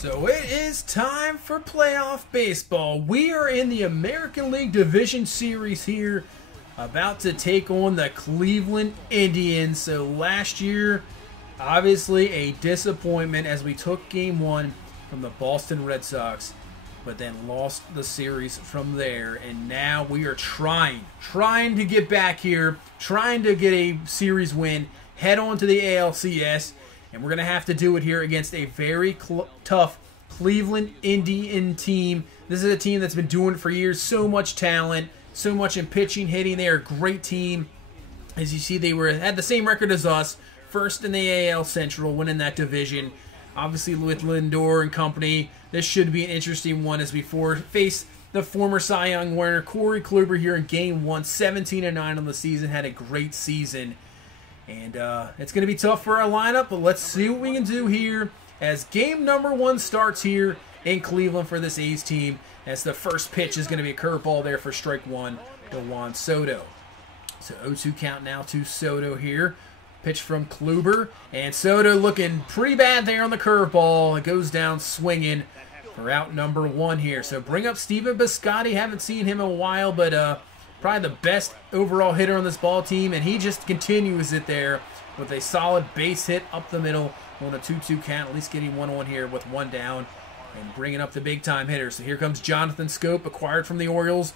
So it is time for playoff baseball. We are in the American League Division Series here, about to take on the Cleveland Indians. So last year, obviously a disappointment as we took Game 1 from the Boston Red Sox, but then lost the series from there. And now we are trying to get back here, trying to get a series win, head on to the ALCS. And we're going to have to do it here against a very tough Cleveland Indian team. This is a team that's been doing it for years. So much talent, so much in pitching, hitting. They are a great team. As you see, they had the same record as us. First in the AL Central, winning that division. Obviously with Lindor and company, this should be an interesting one as we face the former Cy Young winner, Corey Kluber, here in Game 1. 17-9 on the season. Had a great season. And it's going to be tough for our lineup, but let's see what we can do here as game number 1 starts here in Cleveland for this A's team. As the first pitch is going to be a curveball there for strike 1 to Juan Soto. So 0-2 count now to Soto here. Pitch from Kluber, and Soto looking pretty bad there on the curveball. It goes down swinging for out number 1 here. So bring up Steven Biscotti. Haven't seen him in a while, but probably the best overall hitter on this ball team, and he just continues it there with a solid base hit up the middle on a 2-2 count, at least getting 1-1 here with 1 down and bringing up the big-time hitter. So here comes Jonathan Schoop, acquired from the Orioles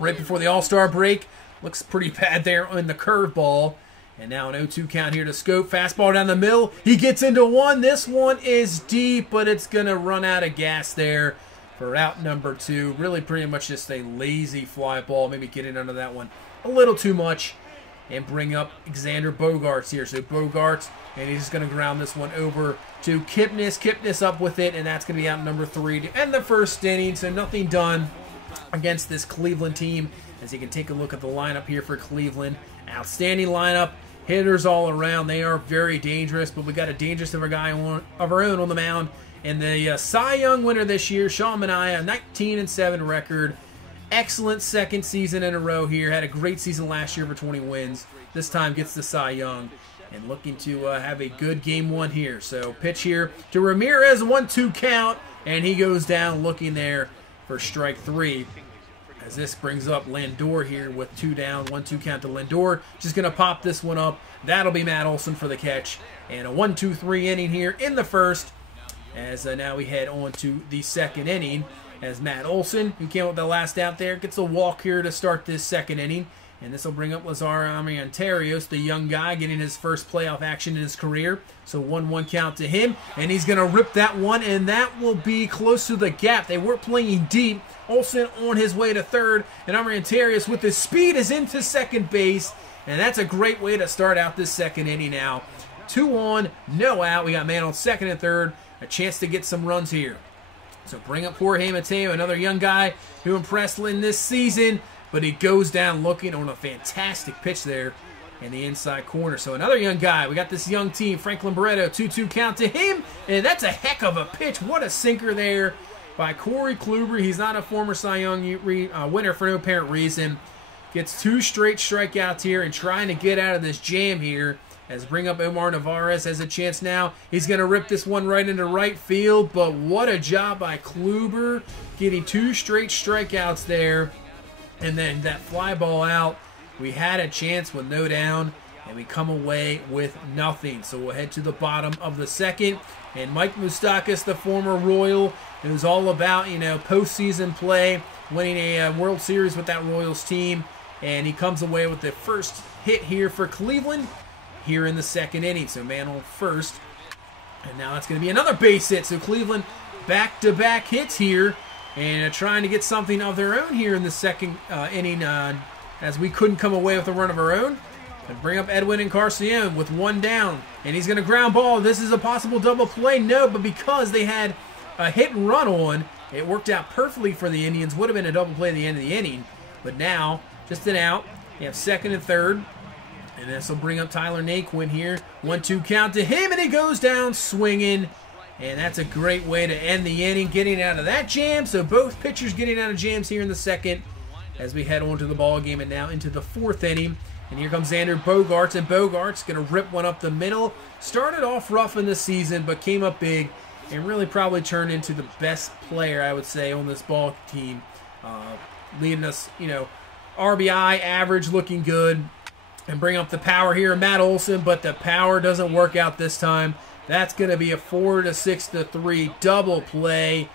right before the All-Star break. Looks pretty bad there on the curveball. And now an 0-2 count here to Schoop. Fastball down the middle. He gets into one. This one is deep, but it's going to run out of gas there for out number 2. Really pretty much just a lazy fly ball. Maybe getting under that one a little too much. And bring up Xander Bogaerts here. So Bogaerts, and he's just going to ground this one over to Kipnis. Kipnis up with it, and that's going to be out number 3 to end the first inning. So nothing done against this Cleveland team. As you can take a look at the lineup here for Cleveland. Outstanding lineup. Hitters all around. They are very dangerous, but we got a dangerous of our own on the mound. And the Cy Young winner this year, Sean Manaea, 19-7 record. Excellent second season in a row here. Had a great season last year for 20 wins. This time gets the Cy Young. And looking to have a good Game 1 here. So pitch here to Ramirez, 1-2 count. And he goes down looking there for strike 3. As this brings up Lindor here with 2 down, 1-2 count to Lindor. Just going to pop this one up. That'll be Matt Olson for the catch. And a 1-2-3 inning here in the first. As now we head on to the second inning. As Matt Olson, who came up with the last out there, gets a walk here to start this second inning. And this will bring up Lazar Ontierios, the young guy, getting his first playoff action in his career. So 1-1 count to him. And he's going to rip that one, and that will be close to the gap. They were playing deep. Olson on his way to third. And Ontierios with his speed is into second base. And that's a great way to start out this second inning now. 2 on, no out. We got man on second and third. A chance to get some runs here. So bring up Jorge Mateo, another young guy who impressed in this season. But he goes down looking on a fantastic pitch there in the inside corner. So another young guy. We got this young team, Franklin Barreto, 2-2 count to him. And that's a heck of a pitch. What a sinker there by Corey Kluber. He's not a former Cy Young winner for no apparent reason. Gets 2 straight strikeouts here and trying to get out of this jam here. As bring up Omar Narvaez has a chance now. He's going to rip this one right into right field. But what a job by Kluber. Getting 2 straight strikeouts there. And then that fly ball out. We had a chance with no down. And we come away with nothing. So we'll head to the bottom of the second. And Mike Moustakas, the former Royal, who's all about, postseason play. Winning a World Series with that Royals team. And he comes away with the first hit here for Cleveland here in the second inning. So man on first. And now it's going to be another base hit. So Cleveland back-to-back hits here. And trying to get something of their own here in the second inning as we couldn't come away with a run of our own. And bring up Edwin Encarnacion with 1 down. And he's going to ground ball. This is a possible double play. No, but because they had a hit and run on, it worked out perfectly for the Indians. Would have been a double play at the end of the inning. But now, just an out. You have second and third. And this will bring up Tyler Naquin here. 1-2 count to him, and he goes down swinging. And that's a great way to end the inning, getting out of that jam. So both pitchers getting out of jams here in the second as we head on to the ball game and now into the fourth inning. And here comes Xander Bogaerts, and Bogaerts going to rip one up the middle. Started off rough in the season, but came up big and really probably turn into the best player, I would say, on this ball team. Leading us, RBI average looking good, and bring up the power here, Matt Olson, but the power doesn't work out this time. That's going to be a 4-6-3 double play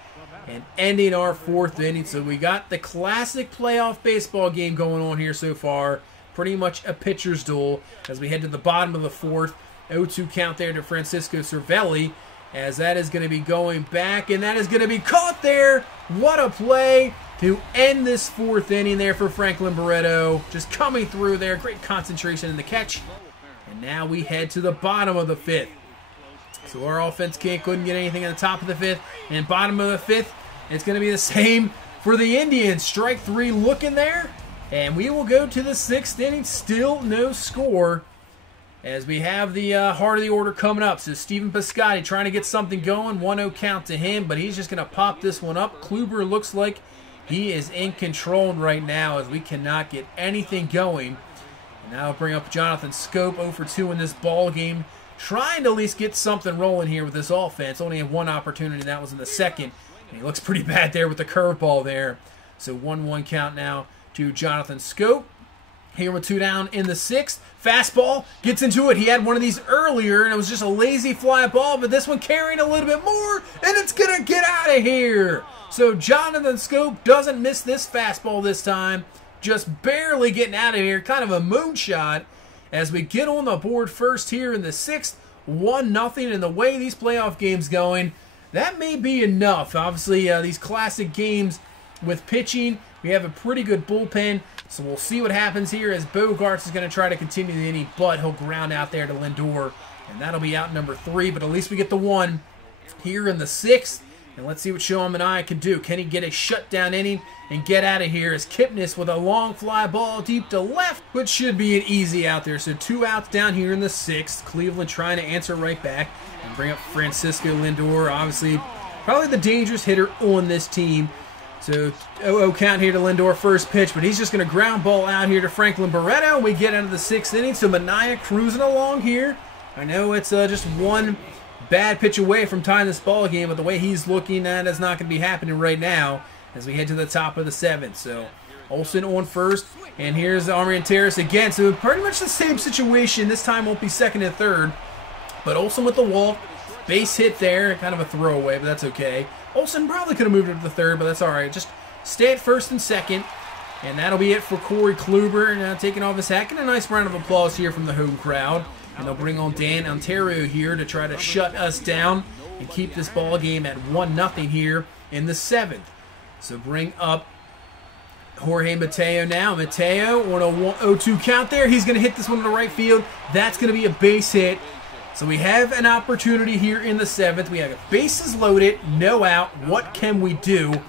and ending our 4th inning. So we got the classic playoff baseball game going on here so far. Pretty much a pitcher's duel as we head to the bottom of the 4th. 0-2 count there to Francisco Cervelli, as that is going to be going back, and that is going to be caught there. What a play to end this 4th inning there for Franklin Barreto. Just coming through there. Great concentration in the catch. And now we head to the bottom of the 5th. So our offense couldn't get anything at the top of the 5th. And bottom of the 5th, it's going to be the same for the Indians. Strike 3 looking there. And we will go to the 6th inning. Still no score, as we have the heart of the order coming up. So Stephen Piscotty trying to get something going. 1-0 count to him, but he's just going to pop this one up. Kluber looks like he is in control right now, as we cannot get anything going. And now I'll bring up Jonathan Scope, 0-for-2 in this ball game, trying to at least get something rolling here with this offense. Only had one opportunity, and that was in the 2nd. And he looks pretty bad there with the curveball there. So 1-1 count now to Jonathan Scope. Here with 2 down in the 6th. Fastball, gets into it. He had one of these earlier, and it was just a lazy fly ball, but this one carrying a little bit more, and it's going to get out of here. So Jonathan Scope doesn't miss this fastball this time. Just barely getting out of here. Kind of a moonshot as we get on the board first here in the 6th. 1-0, and the way these playoff games going, that may be enough. Obviously, these classic games with pitching, we have a pretty good bullpen. So we'll see what happens here, as Bogarts is going to try to continue the inning, but he'll ground out there to Lindor, and that'll be out number 3. But at least we get the 1 here in the 6th, and let's see what Shohei Manaea can do. Can he get a shutdown inning and get out of here? As Kipnis with a long fly ball deep to left, which should be an easy out there. So 2 outs down here in the 6th. Cleveland trying to answer right back and bring up Francisco Lindor, obviously probably the dangerous hitter on this team. So 0-0 count here to Lindor, first pitch, but he's just going to ground ball out here to Franklin Barreto. We get out of the 6th inning, so Manaea cruising along here. I know it's just one bad pitch away from tying this ball game, but the way he's looking, that is not going to be happening right now as we head to the top of the 7th. So Olsen on first, and here's Armenteros again. So pretty much the same situation. This time won't be 2nd and 3rd, but Olsen with the walk. Base hit there, kind of a throwaway, but that's okay. Olsen probably could have moved it to the 3rd, but that's all right. Just stay at 1st and 2nd, and that'll be it for Corey Kluber. Now taking off his hat, and a nice round of applause here from the home crowd. And they'll bring on Dan Ontario here to try to shut us down and keep this ball game at 1-0 here in the 7th. So bring up Jorge Mateo now. Mateo on a 0-2 count there. He's going to hit this one to the right field. That's going to be a base hit. So we have an opportunity here in the 7th. We have bases loaded, no out. What can we do?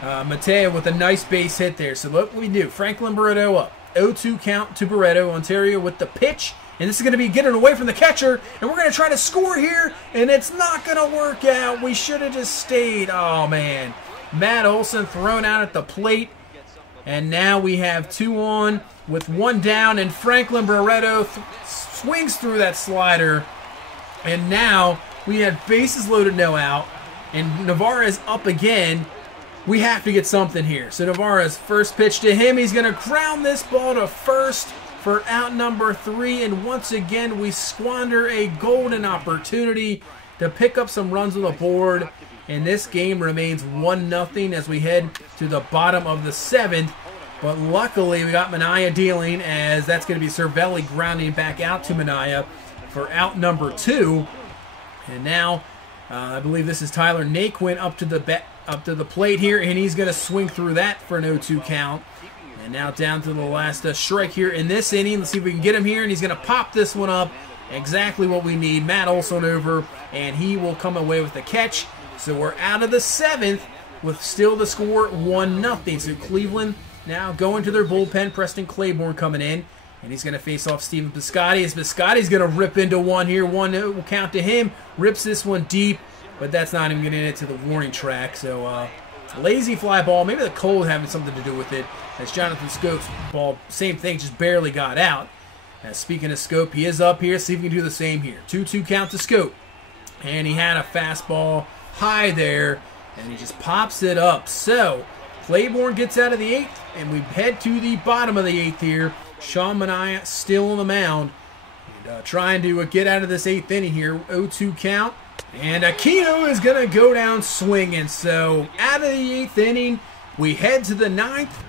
Mateo with a nice base hit there. So look what we do. Franklin Barreto up. 0-2 count to Barreto. Ontario with the pitch. And this is going to be getting away from the catcher. And we're going to try to score here. And it's not going to work out. We should have just stayed. Oh, man. Matt Olson thrown out at the plate. And now we have 2 on with 1 down. And Franklin Barreto swings through that slider, and now we have bases loaded, no out, and Navarez up again. We have to get something here. So Navarez, first pitch to him. He's going to ground this ball to 1st for out number 3, and once again we squander a golden opportunity to pick up some runs on the board, and this game remains 1-0 as we head to the bottom of the 7th. But luckily, we got Manaea dealing, as that's going to be Cervelli grounding back out to Manaea for out number 2. And now, I believe this is Tyler Naquin up to the plate here, and he's going to swing through that for an 0-2 count. And now down to the last strike here in this inning. Let's see if we can get him here, and he's going to pop this one up. Exactly what we need. Matt Olson over, and he will come away with the catch. So we're out of the 7th with still the score 1-0. So Cleveland now going to their bullpen. Preston Claiborne coming in, and he's going to face off Stephen Piscotty. As Piscotty's going to rip into one here. 1-0 count to him. Rips this one deep, but that's not even getting it to the warning track. So lazy fly ball. Maybe the cold having something to do with it. As Jonathan Scope's ball, same thing, just barely got out. Speaking of Scope, he is up here. See if we can do the same here. 2-2 count to Scope. and he had a fastball high there, and he just pops it up. So Claiborne gets out of the 8th, and we head to the bottom of the 8th here. Sean Manaea still on the mound, and trying to get out of this 8th inning here. 0-2 count, and Aquino is going to go down swinging. So out of the 8th inning, we head to the 9th,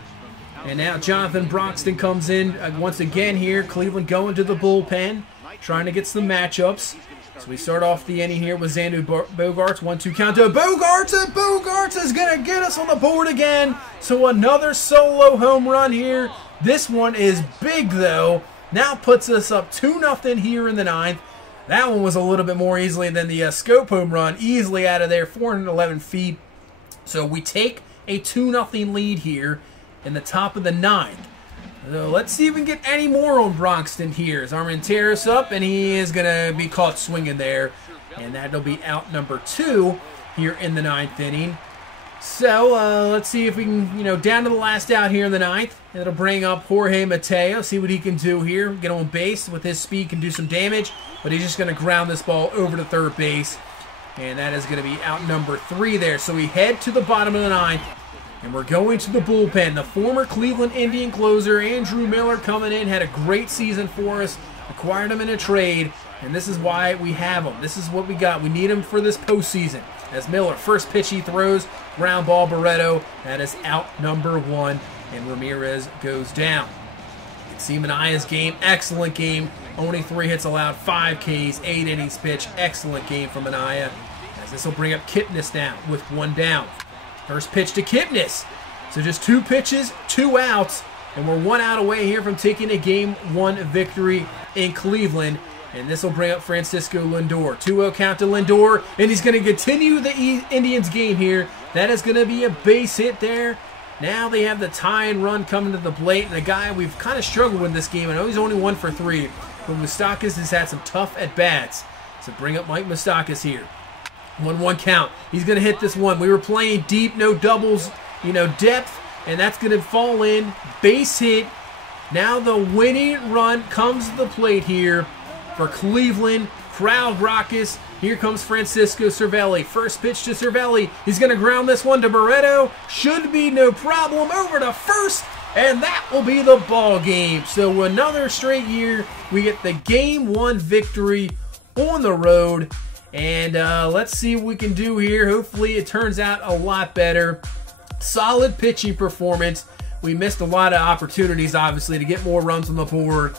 and now Jonathan Broxton comes in once again here. Cleveland going to the bullpen, trying to get some matchups. So we start off the inning here with Xander Bogaerts. 1-2 count to Bogaerts, and Bogaerts is going to get us on the board again. So another solo home run here. This one is big, though. Now puts us up 2-0 here in the 9th. That one was a little bit more easily than the Scope home run. Easily out of there, 411 feet. So we take a 2-0 lead here in the top of the 9th. So let's see if we can get any more on Broxton here. As Armenteros up, and he is going to be caught swinging there. And that'll be out number 2 here in the 9th inning. So let's see if we can, down to the last out here in the 9th. It'll bring up Jorge Mateo, see what he can do here. Get on base with his speed, can do some damage. But he's just going to ground this ball over to third base. And that is going to be out number 3 there. So we head to the bottom of the 9th. And we're going to the bullpen. The former Cleveland Indian closer, Andrew Miller, coming in, had a great season for us. Acquired him in a trade, and this is why we have him. This is what we got. We need him for this postseason. As Miller, first pitch he throws, ground ball Barreto. That is out number 1, and Ramirez goes down. You can see Manaea's game, excellent game. Only 3 hits allowed, 5 Ks, 8 innings pitched. Excellent game from Manaea. As this will bring up Kipnis down with 1 down. First pitch to Kipnis. So just 2 pitches, 2 outs, and we're 1 out away here from taking a Game 1 victory in Cleveland. And this will bring up Francisco Lindor. 2-0 count to Lindor, and he's going to continue the Indians game here. That is going to be a base hit there. Now they have the tie-in run coming to the plate, and a guy we've kind of struggled with this game. I know he's only 1 for 3, but Moustakas has had some tough at-bats. So bring up Mike Moustakas here. 1-1 count. He's going to hit this one. We were playing deep, no doubles, depth, and that's going to fall in. Base hit. Now the winning run comes to the plate here for Cleveland. Crowd raucous. Here comes Francisco Cervelli. First pitch to Cervelli. He's going to ground this one to Barreto. Should be no problem. Over to first, and that will be the ball game. So another straight year, we get the Game 1 victory on the road. And let's see what we can do here. Hopefully it turns out a lot better. Solid pitching performance. We missed a lot of opportunities, obviously, to get more runs on the board.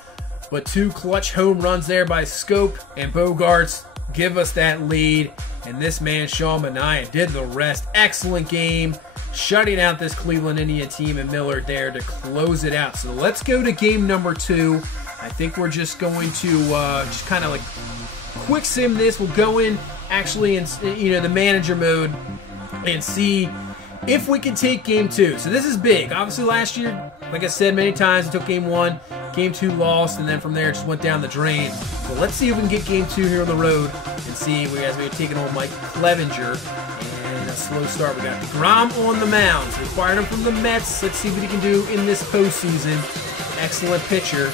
But 2 clutch home runs there by Scope and Bogaerts give us that lead. And this man, Sean Manaea, did the rest. Excellent game. Shutting out this Cleveland Indian team, and Miller there to close it out. So let's go to game number 2. I think we're just going to just kind of like quick sim this. We'll go in actually in the manager mode and see if we can take game 2. So this is big. Obviously last year, like I said many times, we took game 1, game 2 lost, and then from there it just went down the drain. So let's see if we can get game 2 here on the road and see as we're taking on Mike Clevenger. And a slow start. We got DeGrom on the mound. So we acquired him from the Mets. Let's see what he can do in this postseason. Excellent pitcher.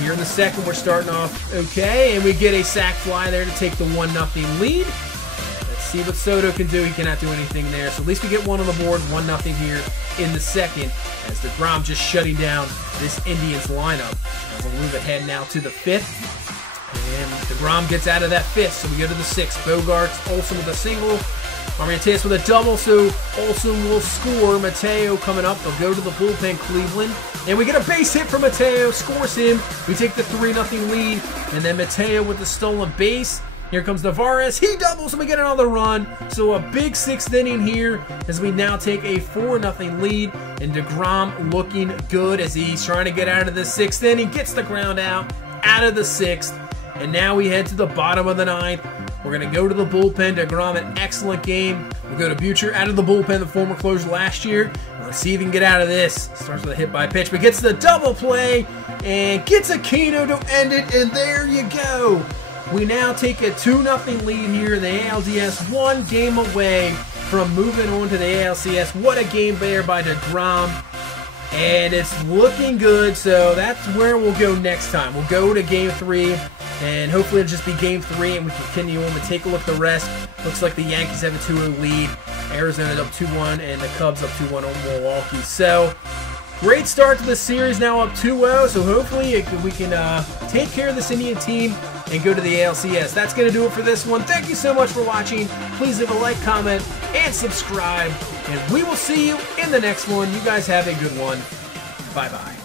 Here in the second, we're starting off okay, and we get a sac fly there to take the 1-0 lead. Let's see what Soto can do. He cannot do anything there, so at least we get 1 on the board, 1-0 here in the second, as DeGrom just shutting down this Indians lineup. We'll move ahead now to the 5th, and DeGrom gets out of that 5th, so we go to the 6th. Bogaerts, Olsen with a single, Armenteros with a double, so Olsen will score. Mateo coming up. They'll go to the bullpen, Cleveland. And we get a base hit from Mateo, scores him. We take the 3-0 lead, and then Mateo with the stolen base. Here comes Navarez. He doubles, and we get another run. So a big 6th inning here as we now take a 4-0 lead. And DeGrom looking good as he's trying to get out of the 6th inning. Gets the ground out of the 6th. And now we head to the bottom of the 9th. We're going to go to the bullpen. DeGrom, an excellent game. We'll go to Butcher out of the bullpen, the former closer last year. Let's see if he can get out of this. Starts with a hit by pitch, but gets the double play and gets Aquino to end it, and there you go. We now take a 2-0 lead here in the ALDS, 1 game away from moving on to the ALCS. What a game there by DeGrom. And it's looking good, so that's where we'll go next time. We'll go to Game 3 And hopefully it'll just be Game 3 and we can continue on to take a look at the rest. Looks like the Yankees have a 2-0 lead. Arizona's up 2-1 and the Cubs up 2-1 on Milwaukee. So, great start to the series, now up 2-0. So hopefully we can take care of this Indian team and go to the ALCS. That's going to do it for this one. Thank you so much for watching. Please leave a like, comment, and subscribe. And we will see you in the next one. You guys have a good one. Bye-bye.